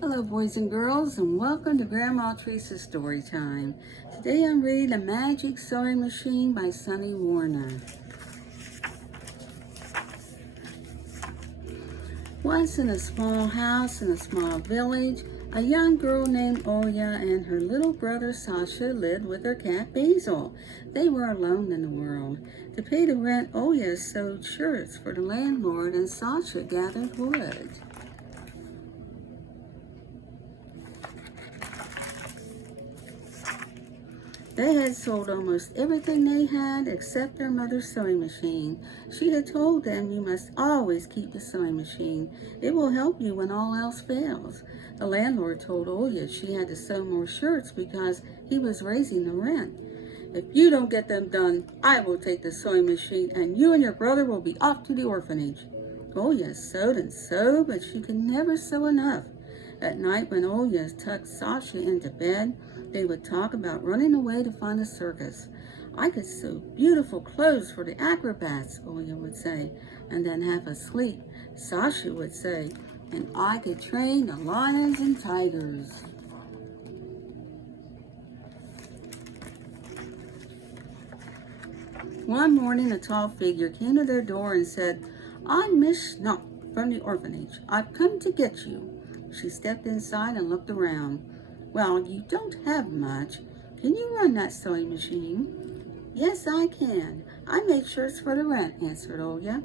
Hello boys and girls, and welcome to Grandma Teresa's Story Time. Today I'm reading The Magic Sewing Machine by Sunny Warner. Once in a small house in a small village, a young girl named Olya and her little brother Sacha lived with her cat Basil. They were alone in the world. To pay the rent, Olya sewed shirts for the landlord and Sacha gathered wood. They had sold almost everything they had except their mother's sewing machine. She had told them, "You must always keep the sewing machine. It will help you when all else fails." The landlord told Olya she had to sew more shirts because he was raising the rent. "If you don't get them done, I will take the sewing machine and you and your brother will be off to the orphanage." Olya sewed and sewed, but she could never sew enough. At night, when Olya tucked Sacha into bed, they would talk about running away to find a circus. "I could sew beautiful clothes for the acrobats," Olya would say, and then have a sleep. Sacha would say, "And I could train the lions and tigers." One morning, a tall figure came to their door and said, "I'm Miss Schnaap from the orphanage. I've come to get you." She stepped inside and looked around. "Well, you don't have much. Can you run that sewing machine?" "Yes, I can. I make shirts for the rent," answered Olya.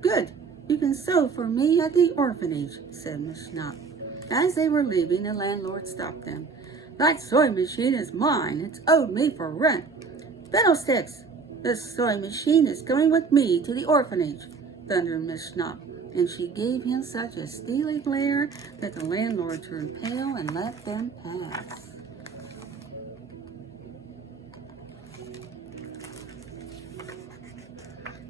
"Good. You can sew for me at the orphanage," said Miss Schnaap. As they were leaving, the landlord stopped them. "That sewing machine is mine. It's owed me for rent." "Fiddlesticks! This sewing machine is going with me to the orphanage," thundered Miss Schnaap, and she gave him such a steely glare that the landlord turned pale and let them pass.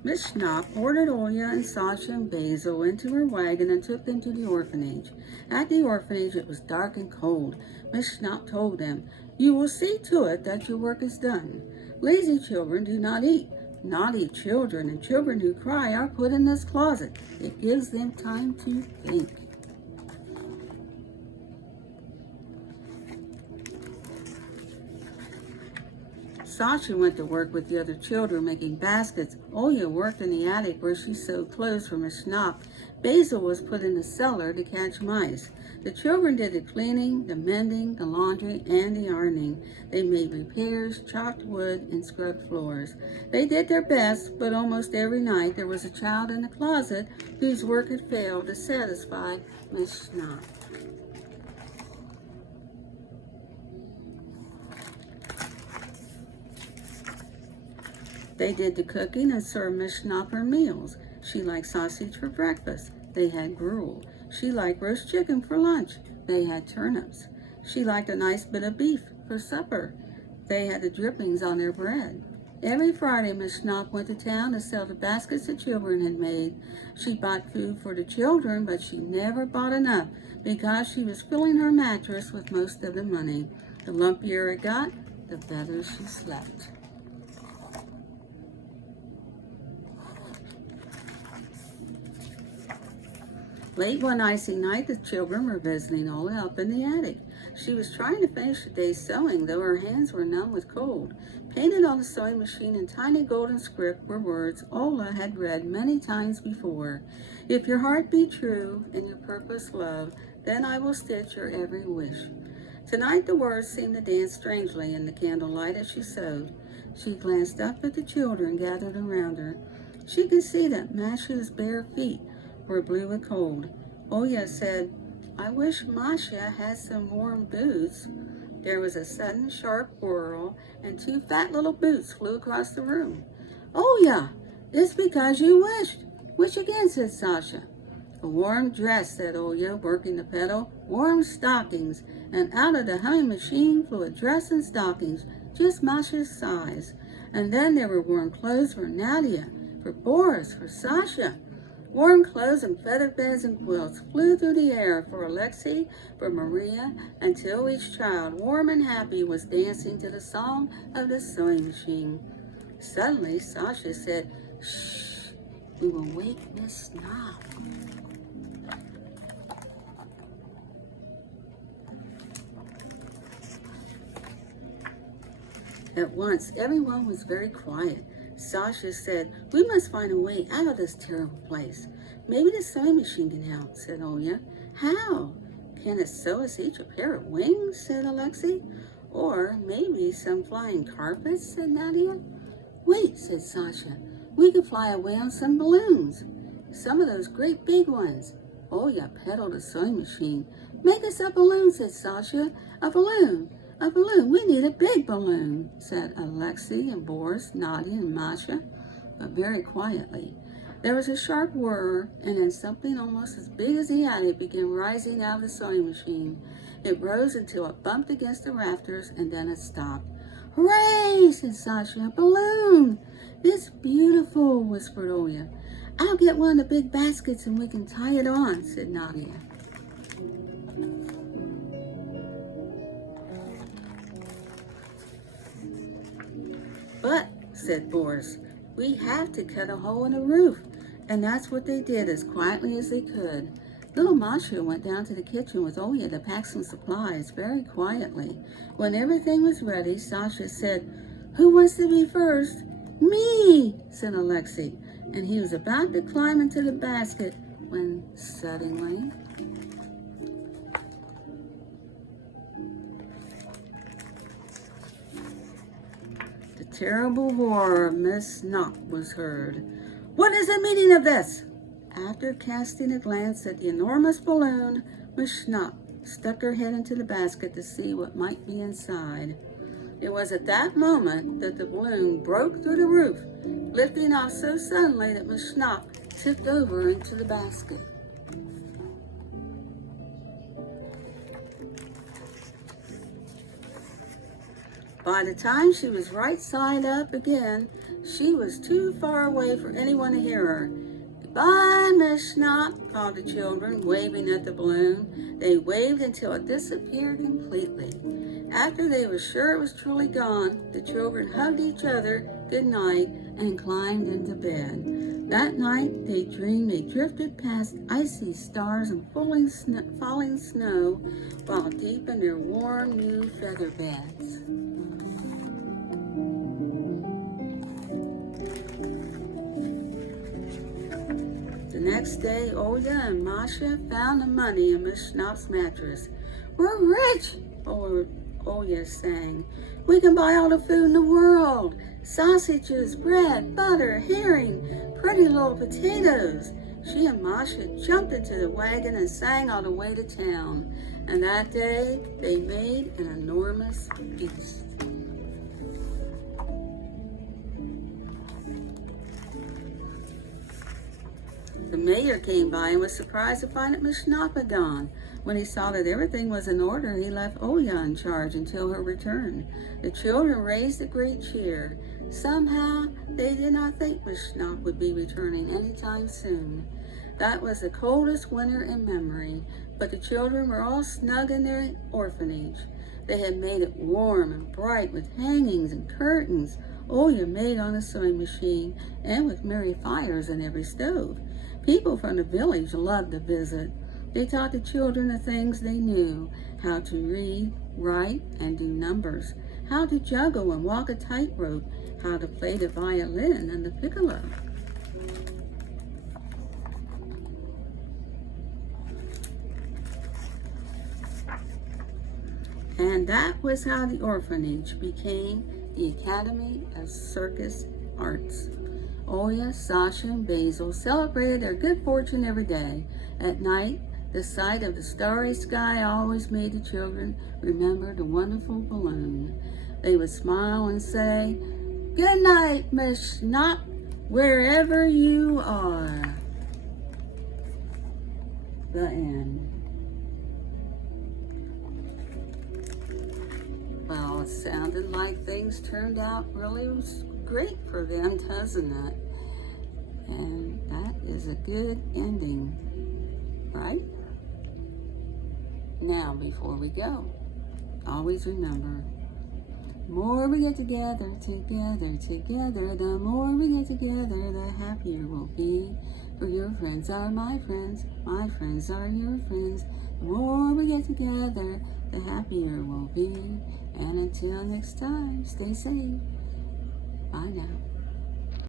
Miss Schnaap ordered Olya and Sacha and Basil into her wagon and took them to the orphanage. At the orphanage it was dark and cold. Miss Schnaap told them, "You will see to it that your work is done. Lazy children do not eat. Naughty children and children who cry are put in this closet. It gives them time to think." Sacha went to work with the other children making baskets. Olya worked in the attic where she sewed clothes for Miss Schnaap. Basil was put in the cellar to catch mice. The children did the cleaning, the mending, the laundry, and the ironing. They made repairs, chopped wood, and scrubbed floors. They did their best, but almost every night there was a child in the closet whose work had failed to satisfy Miss Schnaap. They did the cooking and served Miss Schnaap her meals. She liked sausage for breakfast. They had gruel. She liked roast chicken for lunch. They had turnips. She liked a nice bit of beef for supper. They had the drippings on their bread. Every Friday, Miss Schnaap went to town to sell the baskets the children had made. She bought food for the children, but she never bought enough because she was filling her mattress with most of the money. The lumpier it got, the better she slept. Late one icy night, the children were visiting Olya up in the attic. She was trying to finish the day's sewing, though her hands were numb with cold. Painted on the sewing machine in tiny golden script were words Olya had read many times before. "If your heart be true and your purpose love, then I will stitch your every wish." Tonight the words seemed to dance strangely in the candlelight as she sewed. She glanced up at the children gathered around her. She could see that Masha's bare feet were blue with cold. Olya said, "I wish Masha had some warm boots." There was a sudden sharp whirl, and two fat little boots flew across the room. "Olya, it's because you wished." "Wish again," said Sacha. "A warm dress," said Olya, working the pedal. "Warm stockings." And out of the humming machine flew a dress and stockings, just Masha's size. And then there were warm clothes for Nadia, for Boris, for Sacha. Warm clothes and feather beds and quilts flew through the air for Alexei, for Maria, until each child, warm and happy, was dancing to the song of the sewing machine. Suddenly, Sacha said, "Shh, we will wake Miss Schnaap." At once, everyone was very quiet. Sacha said, "We must find a way out of this terrible place." "Maybe the sewing machine can help," said Olya. "How?" "Can it sew us each a pair of wings?" said Alexei. "Or maybe some flying carpets," said Nadia. "Wait," said Sacha. "We could fly away on some balloons. Some of those great big ones." Olya pedaled a sewing machine. "Make us a balloon," said Sacha. "A balloon. A balloon. We need a big balloon," said Alexei and Boris, Nadia and Masha, but very quietly. There was a sharp whir, and then something almost as big as the attic began rising out of the sewing machine. It rose until it bumped against the rafters, and then it stopped. "Hooray!" said Sacha. "A balloon!" "It's beautiful," whispered Olya. "I'll get one of the big baskets and we can tie it on," said Nadia. "But," said Boris, "we have to cut a hole in the roof." And that's what they did as quietly as they could. Little Masha went down to the kitchen with Olya to pack some supplies very quietly. When everything was ready, Sacha said, "Who wants to be first?" "Me," said Alexei, and he was about to climb into the basket when suddenly the terrible roar of Miss Schnaap was heard. "What is the meaning of this?" After casting a glance at the enormous balloon, Miss Schnaap stuck her head into the basket to see what might be inside. It was at that moment that the balloon broke through the roof, lifting off so suddenly that Miss Schnaap tipped over into the basket. By the time she was right side up again, she was too far away for anyone to hear her. "Goodbye, Miss Schnaap," called the children, waving at the balloon. They waved until it disappeared completely. After they were sure it was truly gone, the children hugged each other good night and climbed into bed. That night, they dreamed they drifted past icy stars and falling snow while deep in their warm new feather beds. The next day, Olya and Masha found the money in Miss Schnaap's mattress. "We're rich," Olya sang. "We can buy all the food in the world. Sausages, bread, butter, herring, pretty little potatoes." She and Masha jumped into the wagon and sang all the way to town. And that day, they made an enormous feast. The mayor came by and was surprised to find that Miss Schnaap had gone. When he saw that everything was in order, he left Olya in charge until her return. The children raised a great cheer. Somehow, they did not think Miss Schnaap would be returning anytime soon. That was the coldest winter in memory, but the children were all snug in their orphanage. They had made it warm and bright with hangings and curtains Olya made on a sewing machine and with merry fires in every stove. People from the village loved to visit. They taught the children the things they knew, how to read, write, and do numbers, how to juggle and walk a tightrope, how to play the violin and the piccolo. And that was how the orphanage became the Academy of Circus Arts. Olya, Sacha, and Basil celebrated their good fortune every day. At night, the sight of the starry sky always made the children remember the wonderful balloon. They would smile and say, "Good night, Miss Schnaap, wherever you are." The end. Well, it sounded like things turned out really great for them, doesn't it? And that is a good ending, right? Now, before we go, always remember, the more we get together, the more we get together, the happier we'll be. For your friends are my friends are your friends. The more we get together, the happier we'll be. And until next time, stay safe. Bye now.